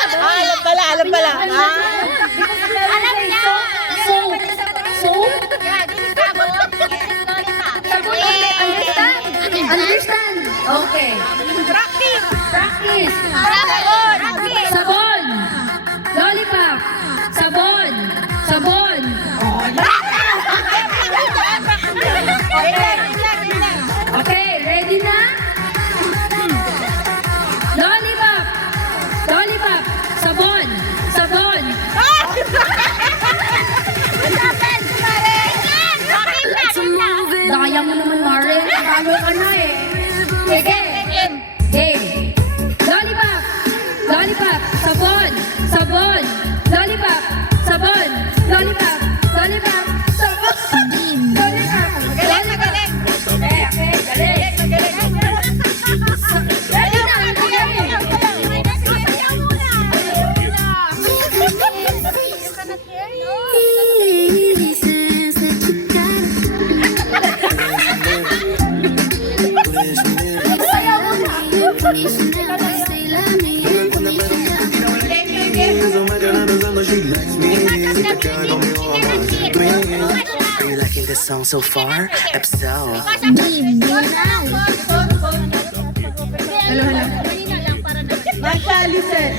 Alam pala, alam pala. Alam niya. So? Understand? Understand? Okay. Practice. Practice. Practice. Sabon. Lollipop. Sabon. Sabon. Okay, ready na? Lollipop. Lollipop. Sabon. Sabon. Daya mo naman, Maren. Talo ka na eh. Sige. Game. Lollipop. Lollipop. Sabon. Sabon. Lollipop. Sabon. Lollipop. Lollipop. Sabon. Lollipop. Magaling, magaling. Okay, galing. Ready na, ready. Are you liking this song so far? If so, Masha, listen.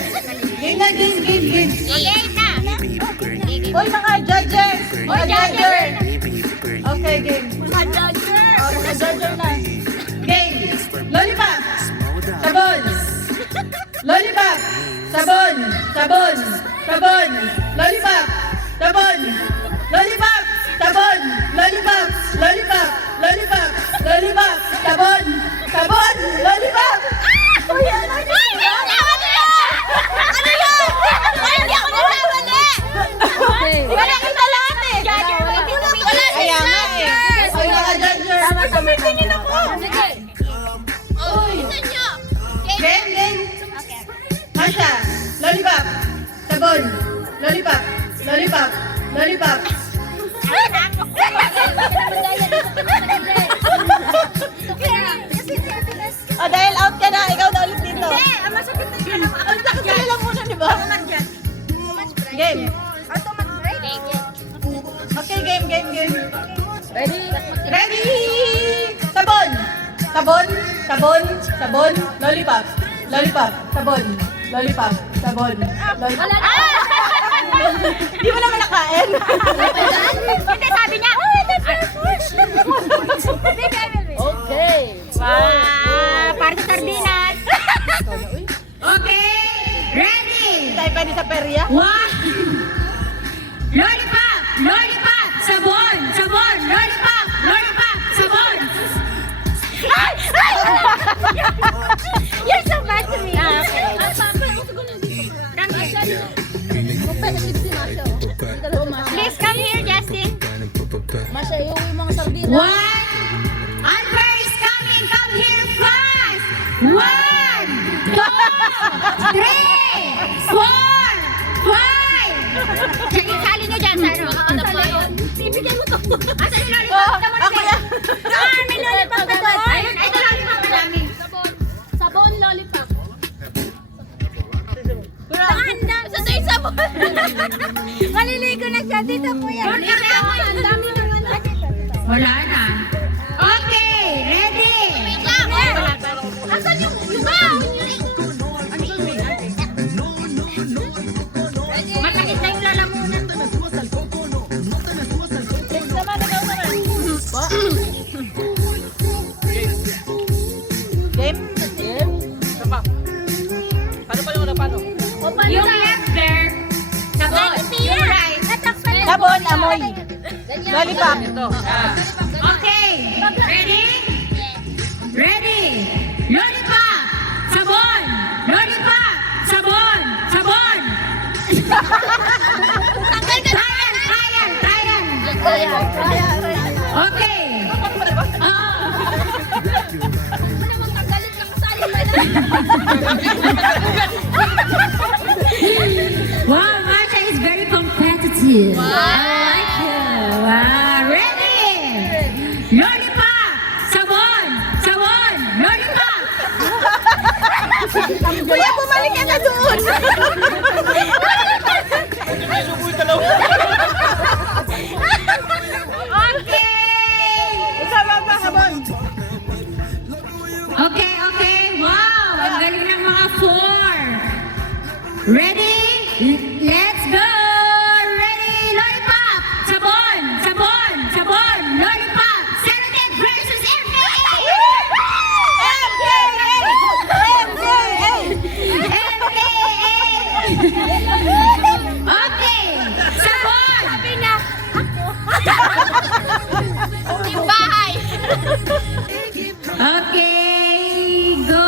Game na, game, game, game. Hoy, mga judges. Mga judges. Okay, game. Mga judger na. Game. Lollipop. Sabon. Lollipop. Sabon. Sabon. Sabon. Lollipop. Sabon. Lollipop. Sabon. Lollipop. Lollipop. Lollipop. Lollipop. Sabon. Sabon. Lollipop. Wala kita lahat eh. Kaya nga eh. Hoy, mga judger. Gamitin niyo na po. Game, game. Masha, lollipop, sabon, lollipop, lollipop, lollipop. Oh, dahil out ka na, ikaw na ulit dito. Ang sakit na lang muna, di ba? Game. Okay, game, game, game. Ready? Ready! Sabon! Sabon, sabon, sabon, lollipop, lollipop, sabon, lollipop, sabon, lollipop. Di mo naman nakain. Hindi, sabi niya. Okay. Para sa sardinas. Okay, ready. Tayo pwede sa perya. One. Lollipop. Lollipop. Sabon. Sabon. Lollipop. Lollipop. Sabon. You're so bad to me. Please come here, Justin. One. Unfirst, come in. Come here fast. 1, 2, 3, 4, 5. Sige, sali niyo dyan. Bibigyan mo to. Asa yung lollipop? Ako yan. May lollipop na doon. Ayun, ito lollipop na namin. Sabon, lollipop. Handa. Saan yung sabon? Maliligo na siya. Dito po yan. Ang dami naman. Wala na. Okay, ready. Wait lang. Asan yung masakit na yung lalamunan. Game? Game? Yung left there. Sabon. Yung right. Sabon, amoy. Lollipop. Okay, ready? Ready. Lollipop. Sabon. Lollipop. Sabon. Sabon. Try yan. Okay. Wow, Masha is very competitive. I like her. Wow, ready? Lollipop. Sabon. Sabon. Lollipop. Kuya, bumalik ka na doon. Sama pa, habang. Okay, okay. Wow! Ang galing ng mga 4. Ready? Let's go! Ready? Lollipop! Sabon! Sabon! Sabon! Lollipop! Seronet versus MKA! Okay! Sabon! Sabi na, yung bahay. Okay, go!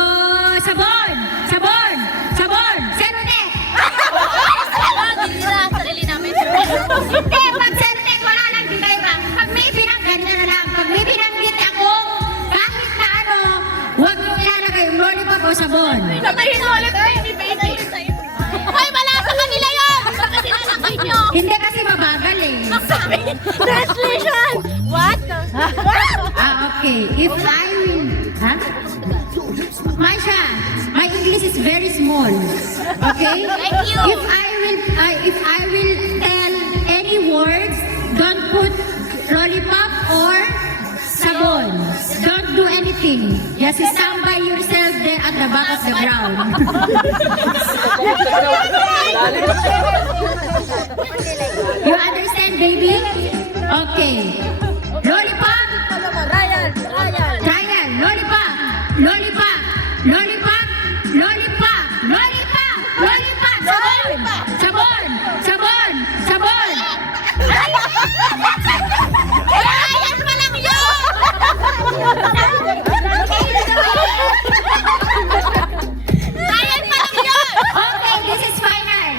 Sabon! Sabon! Sabon! Seronet! Hindi na sarili namin. Hindi, pag Seronet, wala lang din kayo ba? Pag may binanggit na lang, pag may binanggit ako, kahit na ano, huwag nyo ilalagay yung lollipop o sabon. Sabihin mo ulit, baby, baby. Hoy, wala sa kanila yun! Baka sinasakay nyo. Hindi kasi mabagal eh. Translation! What? Okay. If I will... Ha? Masha, my English is very small. Okay? Thank you. If I will tell any words, don't put lollipop or sabon. Don't do anything. Just stand by yourself there at the back of the ground. You understand, baby? Okay. Lollipop. Ryan! Ryan, lollipop. Lollipop. Lollipop. Lollipop. Lollipop. Lollipop. Sabon. Sabon. Sabon. Sabon. Ryan pa lang yun! Ryan pa lang yun! Okay, this is final.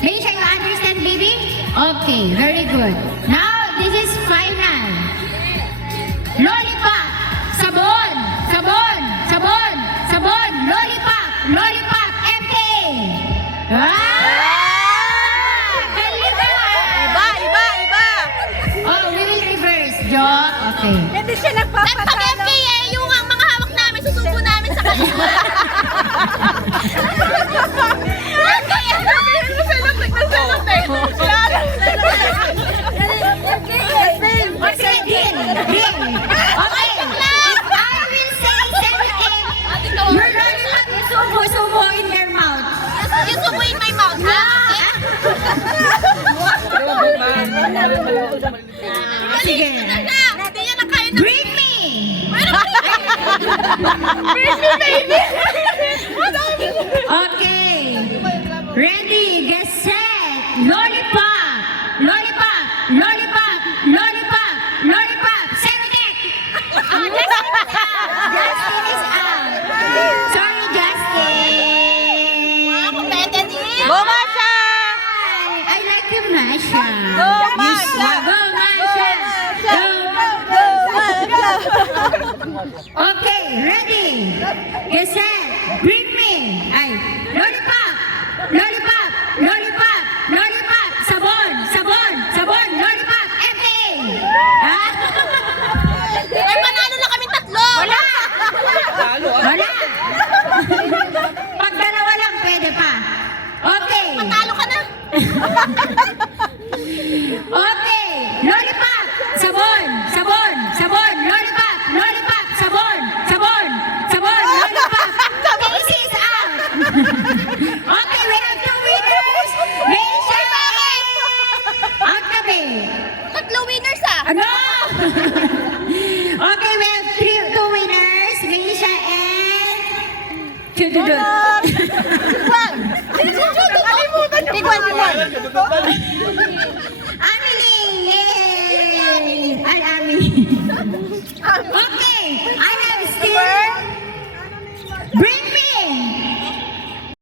Misha, you understand, baby? Okay, very good. Now, this is final. Lollipop. Sabon. Sabon. Sabon. Sabon. Lollipop. Lollipop. MK. Galing ka. Iba. Oh, we will reverse. Joke. Okay. Hindi siya At pag nagpapatalo. MKA, yung ang mga hawak namin, susubo namin sa kanila. Okay, deal. Deal. Okay. If I will say something, your lollipop is subo in their mouth. You subo in my mouth, ha? Sige. Hindi yan ang kaya na. Bring me. Okay. Ready, get set. Lollipop. Lollipop. Lollipop. Lollipop. Lollipop. Seronet. Justin is out. Sorry, Justin. Competitive. Go, Masha! I like you, Masha. Go, You Masha. swag- Go, Masha. Go. Okay, ready. Get set. Bring me. Ay, lollipop. Lollipop. Lollipop. Lollipop. Sabon. Sabon. Sabon. Lollipop. MK. Ah? Ay, panalo na kami tatlo. Wala. Wala. Pag dalawa lang, pwede pa. Okay. Talo ka na. Okay. Lollipop. Sabon. Sabon. Sabon. Lollipop. Lollipop. Sabon. Sabon. Sabon. Lollipop. This is out. Okay, we have 2 winners. Misha. Out na ba? Tatlo winners, ah. Ano? Okay, we have 2 winners. Misha and... Chududut. Kalimutan niyo. Tigwan.